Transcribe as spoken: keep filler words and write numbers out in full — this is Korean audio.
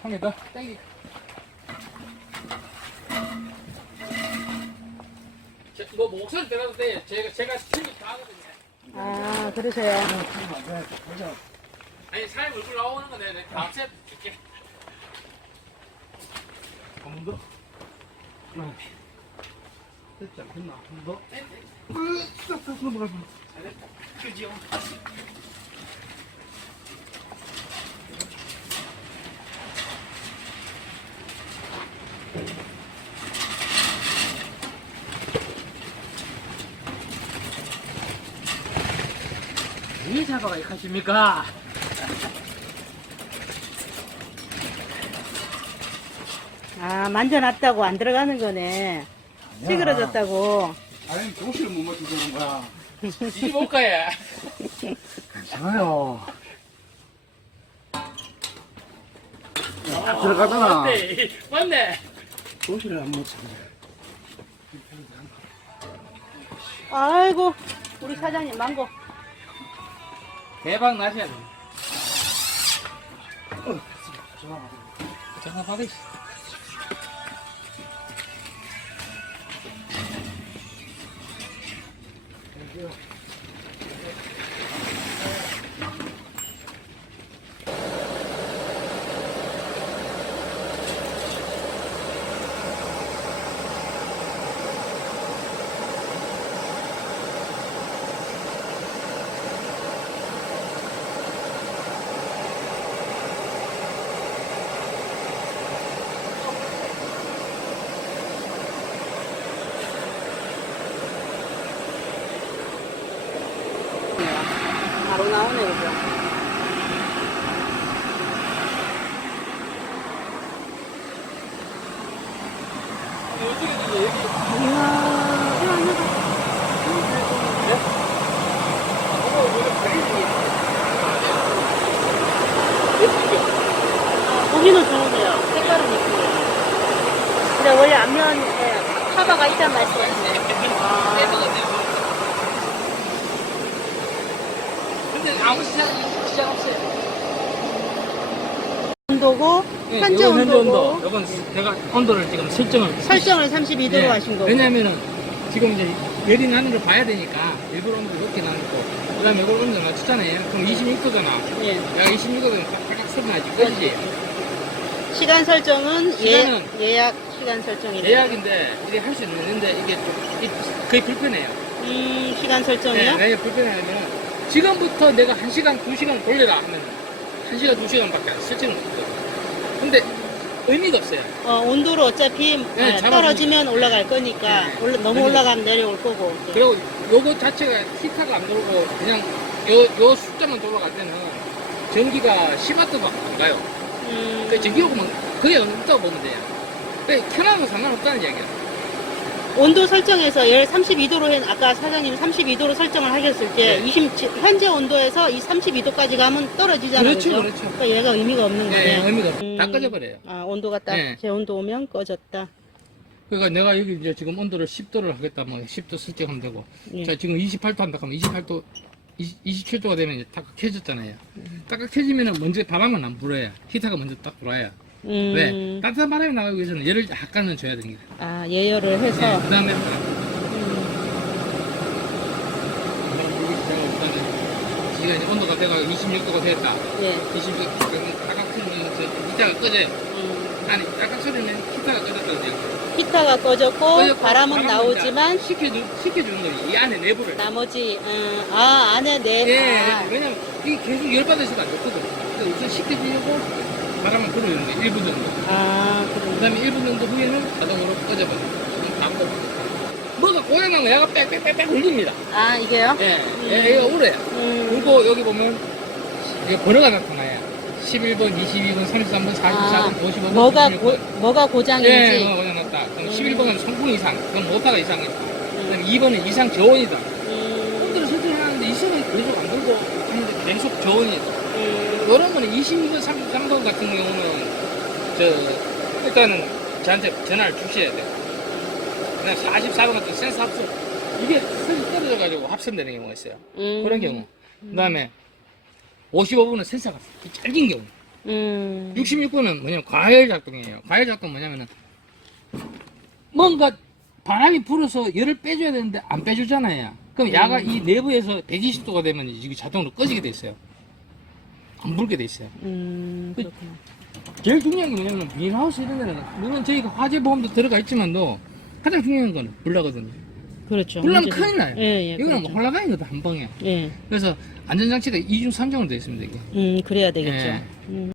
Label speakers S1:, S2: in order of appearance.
S1: 한 개 더. 땡기. 제, 뭐 목소리 들어도 돼. 제가 제가 스팀이 다 하거든요.
S2: 아, 그러세요.
S1: 아니 사람 얼굴 나오는 거 내가 다음 세 줄게. 한 번 더. 됐지 않겠나? 한 번 더. 싹싹 넘어갈 뻔. 잘했다. 그지요? 이 잡아가 익하십니까?
S2: 아, 만져놨다고 안 들어가는 거네. 찌그러졌다고.
S3: 아니 도시를 못 맞춰주는 거야.
S1: 이게 뭘까요?
S3: 괜찮아요. 딱 들어가잖아.
S1: 맞네. 맞네.
S3: 도시를 안 맞춰.
S2: 아이고, 우리 사장님 망고.
S1: 대박 나셔야 돼. 전화 받으
S2: 바로 나오네, 이거. 이야, 고기는 좋으세요. 색깔은 이쁘고. 근데 원래 앞면에 카바가 있단 말씀이시네.
S1: 근데 아무 시장 시장 없어요.
S2: 온도고,
S1: 네,
S2: 현재
S1: 이건 현재 온도.
S2: 온도고,
S1: 이건 제가 온도를 지금 설정을.
S2: 설정을 삼십이 도로
S1: 네.
S2: 하신 거고.
S1: 왜냐면은 지금 이제 열이 나는 걸 봐야 되니까 일부러 온도를 높게 놔놓고 그다음에 이걸 온도 낮췄잖아요. 그럼 이십육 도잖아.
S2: 예.
S1: 야 이십육 도면 딱딱 소리 나지. 그지?
S2: 시간 설정은
S1: 시간은
S2: 예, 예약 시간 설정이래.
S1: 예약인데 이게 할 수 있는데 이게 좀 이- 거의 불편해요.
S2: 음, 시간
S1: 네,
S2: 설정이요?
S1: 왜 불편하냐면 지금부터 내가 한 시간, 두 시간 돌려라 하면 한 시간, 두 시간밖에 설정을 못해요. 근데 의미가 없어요.
S2: 어, 온도로 어차피
S1: 네,
S2: 어,
S1: 잡아주니까.
S2: 떨어지면 올라갈 거니까
S1: 네.
S2: 올라- 너무
S1: 의미가
S2: 올라가면 내려올 거고.
S1: 그리고 요거 자체가 히터가 안 돌고 그냥 요, 요 숫자만 돌아갈 때는 전기가 십 와트도 안 가요.
S2: 음,
S1: 그 전기요금은 거의 없다고 보면 돼요. 그 켜놔도 상관없다는 이야기야.
S2: 온도 설정에서 열 삼십이 도로 해, 아까 사장님 삼십이 도로 설정을 하셨을 때
S1: 네.
S2: 이십, 현재 온도에서 이 삼십이 도까지 가면 떨어지잖아요.
S1: 그렇죠,
S2: 그죠?
S1: 그렇죠.
S2: 그러니까 얘가 의미가 없는 거네.
S1: 네, 의미가 없어.
S2: 음.
S1: 다 꺼져버려요.
S2: 아, 온도가 딱
S1: 네.
S2: 제 온도 오면 꺼졌다.
S1: 그러니까 내가 여기 이제 지금 온도를 십 도를 하겠다면 십 도 설정하면 되고.
S2: 예.
S1: 자, 지금 이십팔 도 한다 하면 이십팔 도, 이십칠 도가 되면 이제 딱 켜졌잖아요. 딱 켜지면은 먼저 바람은 안 불어요. 히터가 먼저 딱 들어와요.
S2: 음,
S1: 왜? 따뜻한 바람이 나가기 위해서는 열을 약간은 줘야 되는 거예요.
S2: 아, 예열을 해서.
S1: 네, 그 다음에
S2: 음,
S1: 지금 이제 온도가 돼가 이십육 도가 됐다.
S2: 예.
S1: 이십육 도 아까 틀면 히터가 꺼져요.
S2: 음.
S1: 아니, 아까 소리는 히터가 꺼졌다는 얘기.
S2: 히터가 꺼졌고
S1: 꺼졌고
S2: 바람은
S1: 바람은
S2: 나오지만
S1: 이제 식혀주, 식혀주는 거예요. 이 안에 내부를.
S2: 나머지 음, 아 안에 내
S1: 예,
S2: 아,
S1: 왜냐면 이게 계속 열받아서도 안 좋거든. 그래서 우선 식혀주려고 바람을 불어주는 거예요. 일 분 정도.
S2: 아
S1: 그
S2: 그럼
S1: 다음에 일 분 정도 후에는 자동으로 꺼져버려요. 그럼 다 꺼져. 뭐가 고장나면 얘가 빽빽빽빽 울립니다.
S2: 아 이게요?
S1: 예, 예, 얘가 울어요.
S2: 음,
S1: 울고 여기 보면 이게 번호가 나타나요. 십일 번, 이십이 번, 삼십삼 번, 사십사 번, 오십오 번,
S2: 뭐가
S1: 구십육
S2: 고,
S1: 번.
S2: 뭐가 고장인지
S1: 예, 뭐가 고장났다. 그럼
S2: 음.
S1: 십일 번은 송풍 이상, 그럼 모터가 이상이다. 그다음에 이 번은 이상 저온이다.
S2: 음,
S1: 폰들을 설정하는데 이성은 계속 안 돌고 하는데 계속 저온이다.
S2: 음,
S1: 이런 거는 이십이 번, 삼십삼 번 같은 경우는 저 일단은 저한테 전화를 주셔야 돼요. 그냥 사십사 번 같은 센서 합선 이게 선이 떨어져가지고 합선되는 경우가 있어요.
S2: 음.
S1: 그런 경우. 그 다음에 오십오 분은 센서가 짧은 경우.
S2: 음.
S1: 육십육 번은 뭐냐면 과열 작동이에요. 과열 작동 뭐냐면은 뭔가 바람이 불어서 열을 빼줘야 되는데 안 빼주잖아요. 그럼 야가 이 내부에서 백이십 도가 되면 이게 자동으로 꺼지게 돼 있어요. 안 불게 돼 있어요.
S2: 음, 그렇구나.
S1: 제일 중요한 게 뭐냐면 비닐하우스 이런 데는 물론 저희가 화재 보험도 들어가 있지만도 가장 중요한 건 불나거든요.
S2: 그렇죠.
S1: 불나면
S2: 문제는.
S1: 큰일 나요.
S2: 예, 예.
S1: 이거는
S2: 그렇죠.
S1: 뭐 홀라당이거든 한 방에.
S2: 예.
S1: 그래서 안전장치가 이중 삼 종으로 되어 있습니다 이게.
S2: 음, 그래야 되겠죠.
S1: 예.
S2: 음.